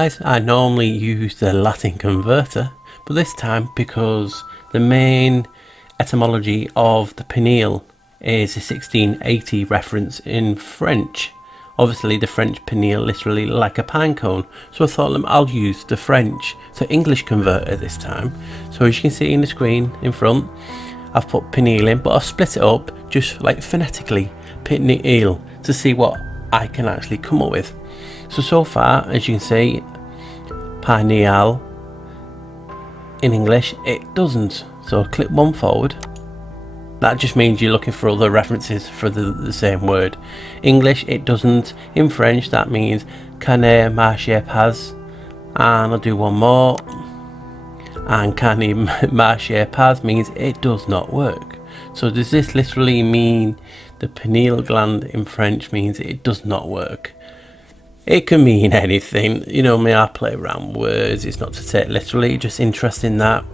I normally use the Latin converter, but this time because the main etymology of the pineal is a 1680 reference in French. Obviously the French pineal literally like a pine cone, so I thought I'll use the French, so English converter this time. So as you can see in the screen in front, I've put pineal in, but I've split it up just like phonetically, pineal, to see what I can actually come up with. So far, as you can see, pineal in English, it doesn't. So click one forward. That just means you're looking for other references for the same word. English, it doesn't. In French, that means cane marche pas. And I'll do one more. And cane marche pas means it does not work. So does this literally mean the pineal gland in French means it does not work? It can mean anything, you know me, I play around words, it's not to take literally, just interesting that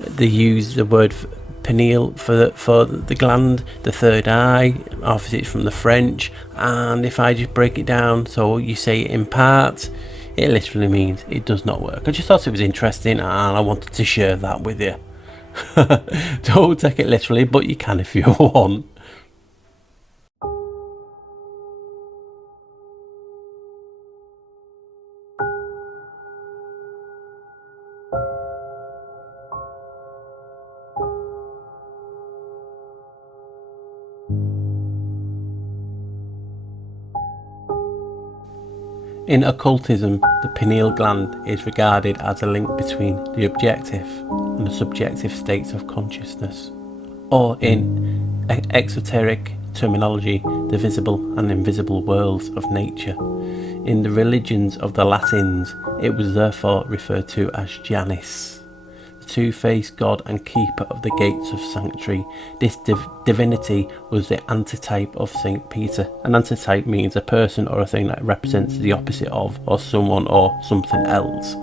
they use the word pineal for the gland, the third eye, obviously it's from the French, and if I just break it down, so you say it in parts, it literally means it does not work. I just thought it was interesting and I wanted to share that with you. Don't take it literally, but you can if you want. In occultism, the pineal gland is regarded as a link between the objective and the subjective states of consciousness, or in exoteric terminology, the visible and invisible worlds of nature. In the religions of the Latins, it was therefore referred to as Janus, the two-faced god and keeper of the gates of sanctuary. This divinity was the antitype of Saint Peter. An antitype means a person or a thing that represents the opposite of, or someone or something else,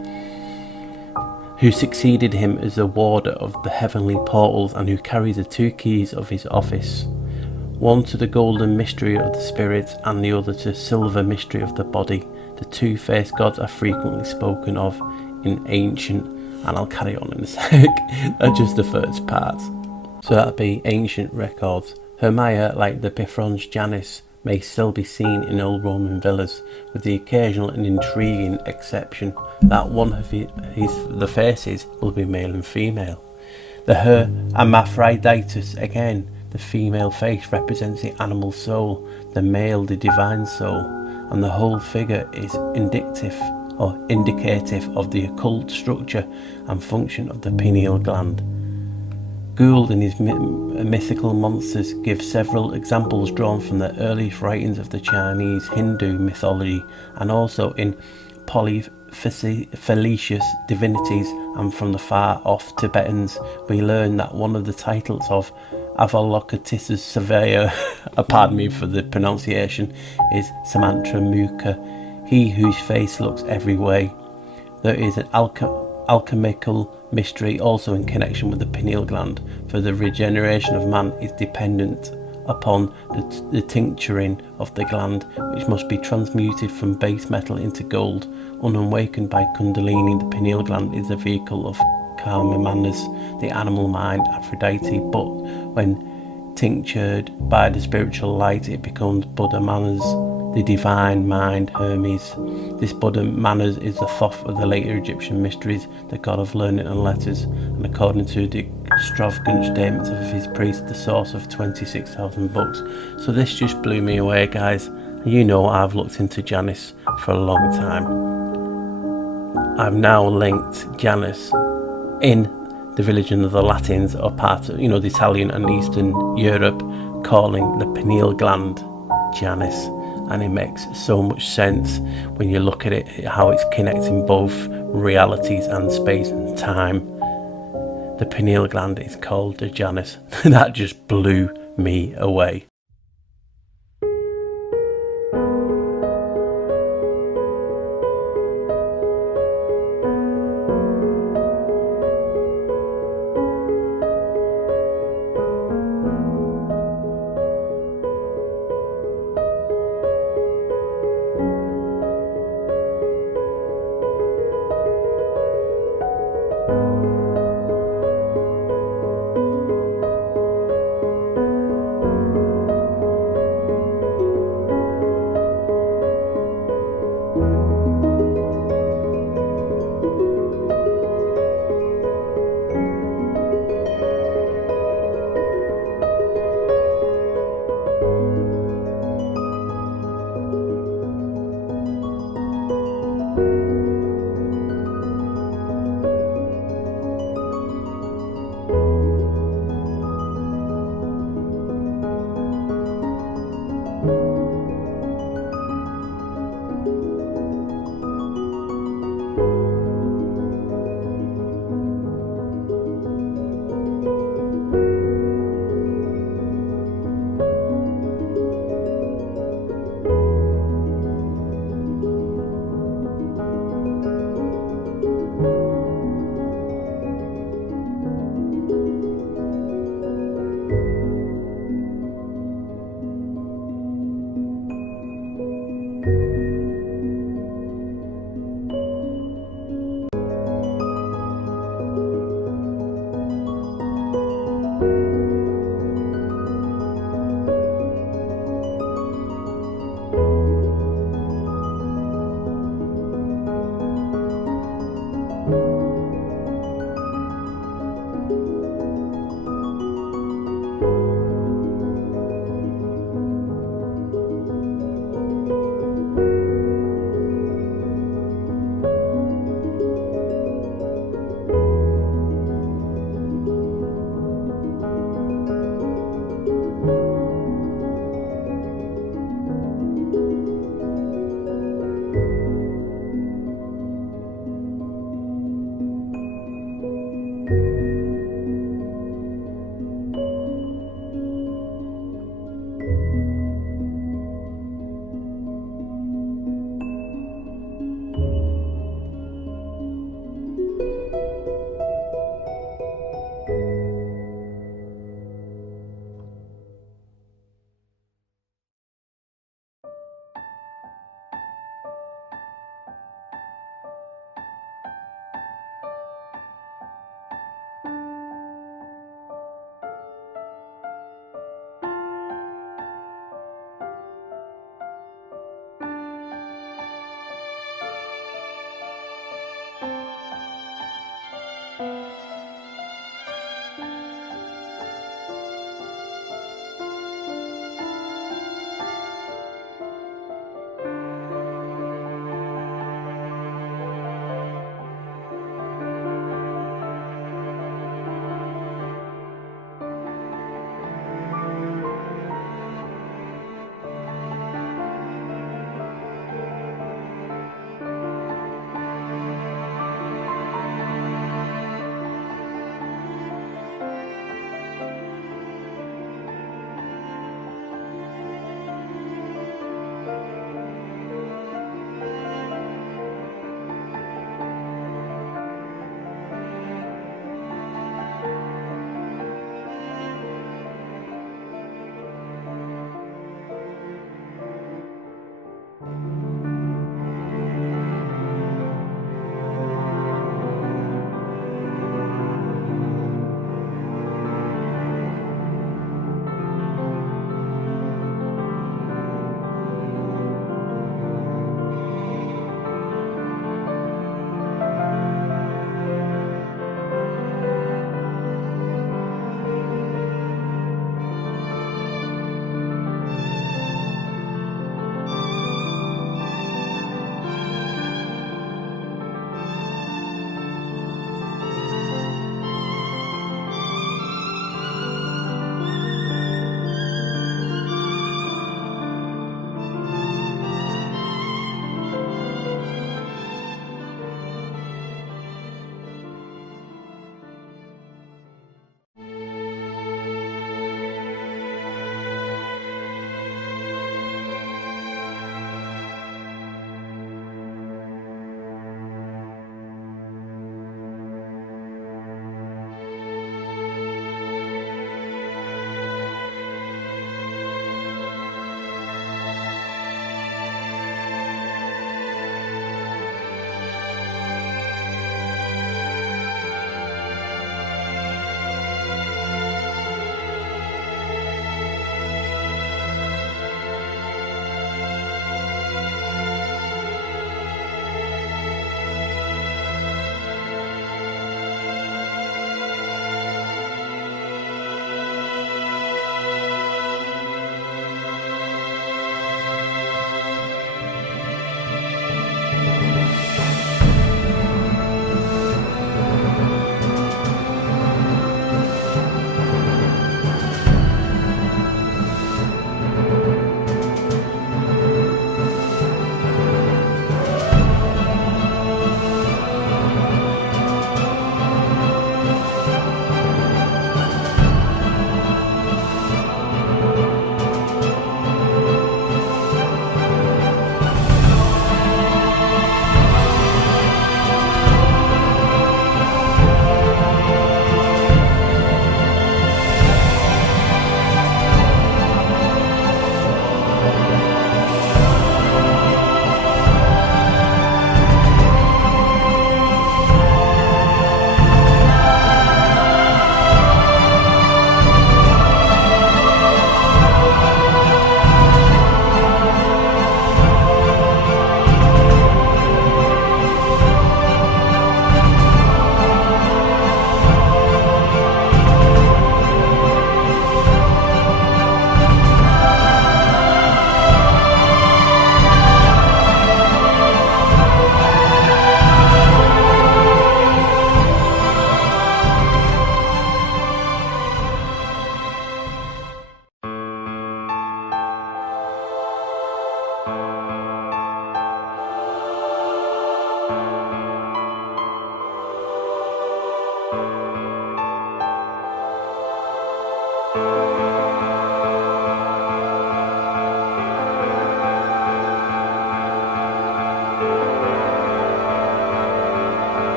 who succeeded him as the warder of the heavenly portals and who carried the two keys of his office, one to the golden mystery of the spirit and the other to the silver mystery of the body. The two-faced gods are frequently spoken of in ancient, and I'll carry on in a sec, that's just the first part. So that'd be ancient records. Hermia, like the bronze Janus, may still be seen in old Roman villas, with the occasional and intriguing exception that one of the faces will be male and female. The hermaphroditus, again, the female face represents the animal soul, the male the divine soul, and the whole figure is indicative of the occult structure and function of the pineal gland. Gould in his mythical monsters gives several examples drawn from the earliest writings of the Chinese Hindu mythology and also in polyphasious divinities, and from the far-off Tibetans we learn that one of the titles of Avalokites's surveyor, pardon me for the pronunciation, is Samantra Mukha, he whose face looks every way. There is an alchemical mystery also in connection with the pineal gland, for the regeneration of man is dependent upon the tincturing of the gland, which must be transmuted from base metal into gold. Unawakened by Kundalini, the pineal gland is the vehicle of Karma Manas, the animal mind, Aphrodite, but when tinctured by the spiritual light, it becomes Buddha Manas, the divine mind, Hermes. This Buddha Manas is the Thoth of the later Egyptian mysteries, the god of learning and letters, and according to the extravagant statements of his priests, the source of 26,000 books. So this just blew me away, guys. You know I've looked into Janus for a long time. I've now linked Janus in the religion of the Latins, or part of, the Italian and Eastern Europe, calling the pineal gland Janus. And it makes so much sense when you look at it, how it's connecting both realities and space and time. The pineal gland is called the Janus. That just blew me away.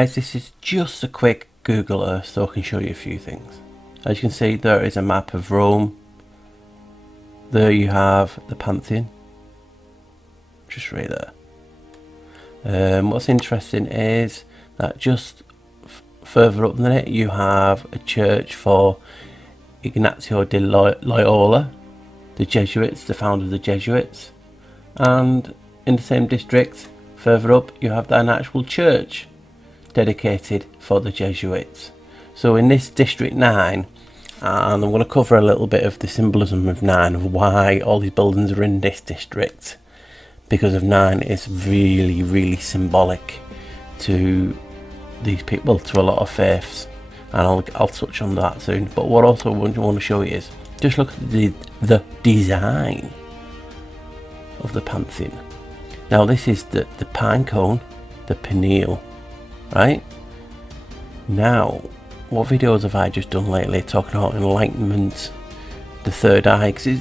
Guys, this is just a quick Google Earth so I can show you a few things. As you can see, there is a map of Rome. There you have the Pantheon, just right there. What's interesting is that just further up than it, you have a church for Ignacio de Loyola, the Jesuits, the founder of the Jesuits. And in the same district, further up, you have an actual church dedicated for the Jesuits. So in this District 9, and I'm going to cover a little bit of the symbolism of 9, of why all these buildings are in this district, because of 9 is really, really symbolic to these people, to a lot of faiths, and I'll touch on that soon. But what also I want to show you is just look at the design of the Pantheon. Now this is the pine cone, the pineal, right? Now, what videos have I just done lately talking about enlightenment, the third eye? Because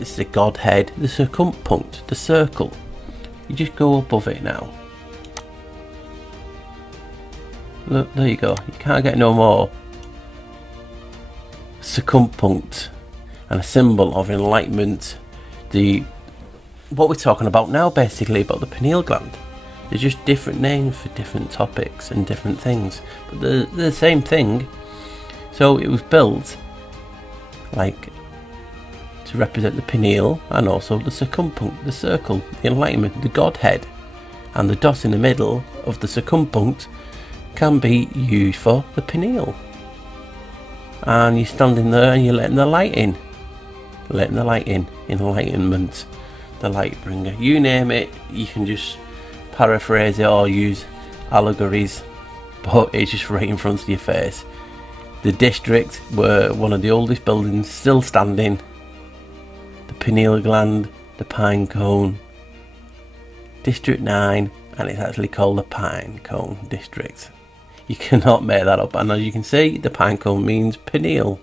it's the Godhead, the circumpunct, the circle. You just go above it now. Look, there you go. You can't get no more. Circumpunct, and a symbol of enlightenment. What we're talking about now, basically, about the pineal gland. They're just different names for different topics and different things, but they're the same thing. So it was built like to represent the pineal and also the circumpunct, the circle, the enlightenment, the Godhead, and the dot in the middle of the circumpunct can be used for the pineal. And you're standing there and you're letting the light in, enlightenment, the light bringer. You name it, you can just paraphrase it or use allegories, but it's just right in front of your face. The district were one of the oldest buildings still standing, the pineal gland, the pine cone, District 9, and it's actually called the Pine Cone District. You cannot make that up, and as you can see, the pine cone means pineal.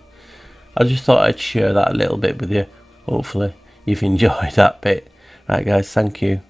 I just thought I'd share that a little bit with you. Hopefully you've enjoyed that bit. Right guys, thank you.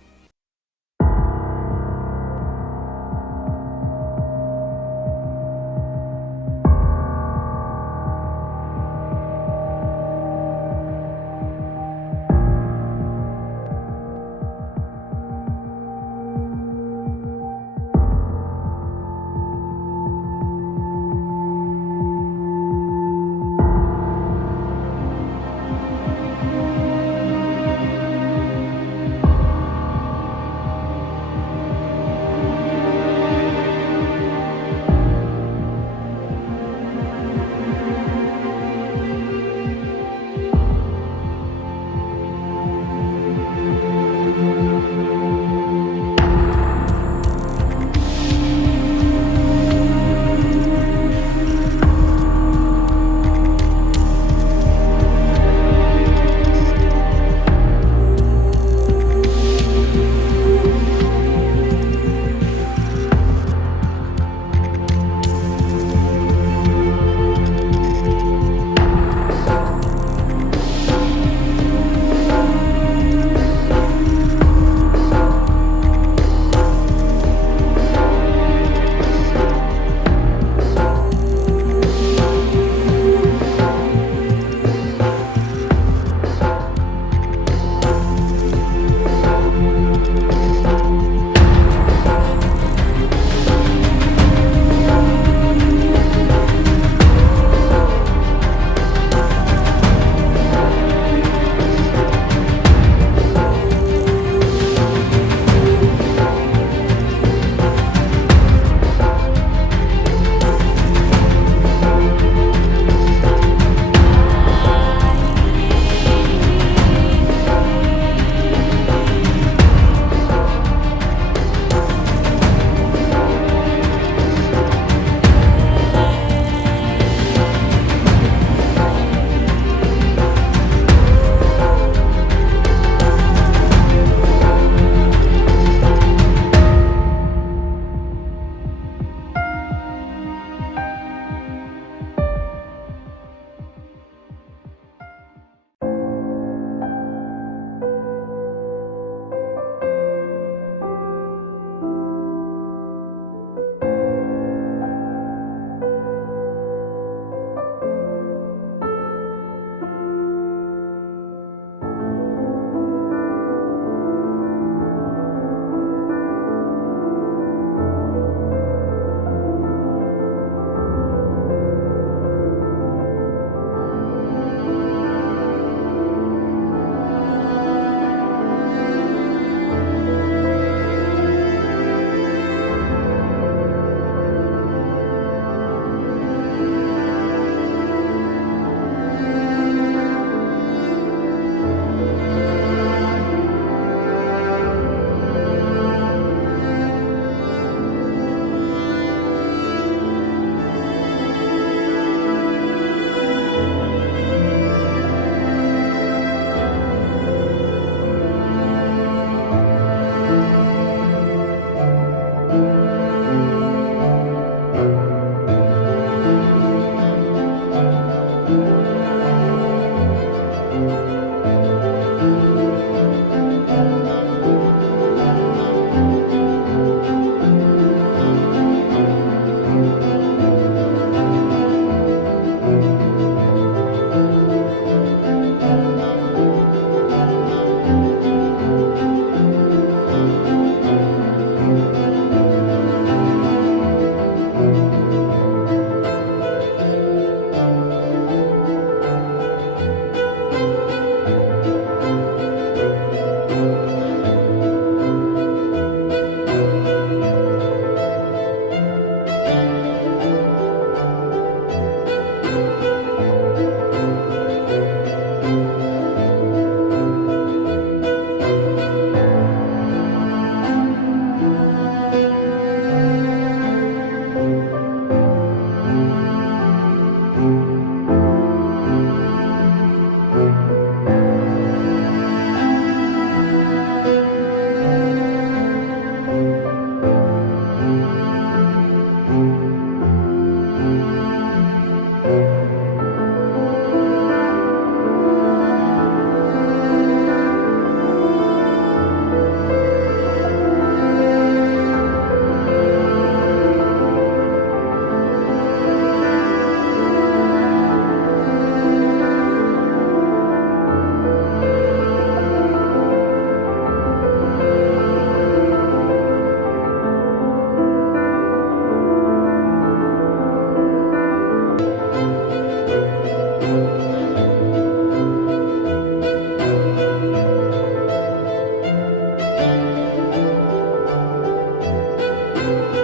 you.